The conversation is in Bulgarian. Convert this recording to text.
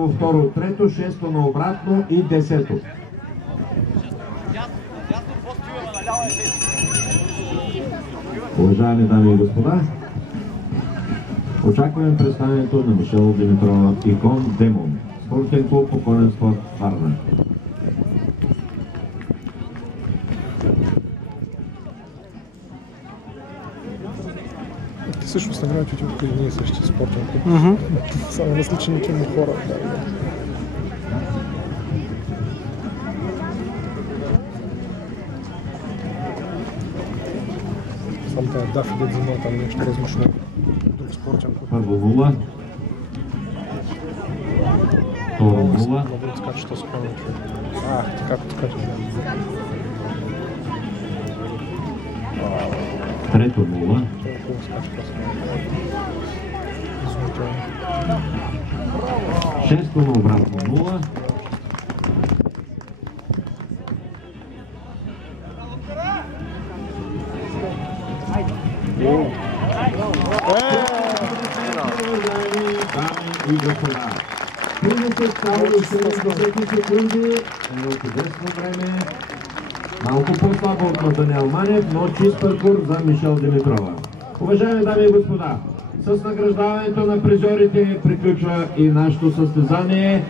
първо, второ, трето, шесто на обратно и десето. Уважаеми дами и господа, очакваме представянето на Мишел Димитрова Икон Демон, спортен клуб Околен спорт Варна. Ти всъщност наградите от едни и същи спортен клуб. Само различни към хора. Сам тази Дафи дед взимал там нещо различно. Друг спортен клуб. Първо 0. Второ 0. Много да скача, що се хвана човек. Така. Трето 0. Шесто на обратно 0. Дами и господа, 30 секунди, едно чудесно време, малко по-слабо от Даниел Манев, но чист паркур за Мишел Димитрова. Уважаеми дами и господа, с награждаването на призорите приключва и нашето състезание.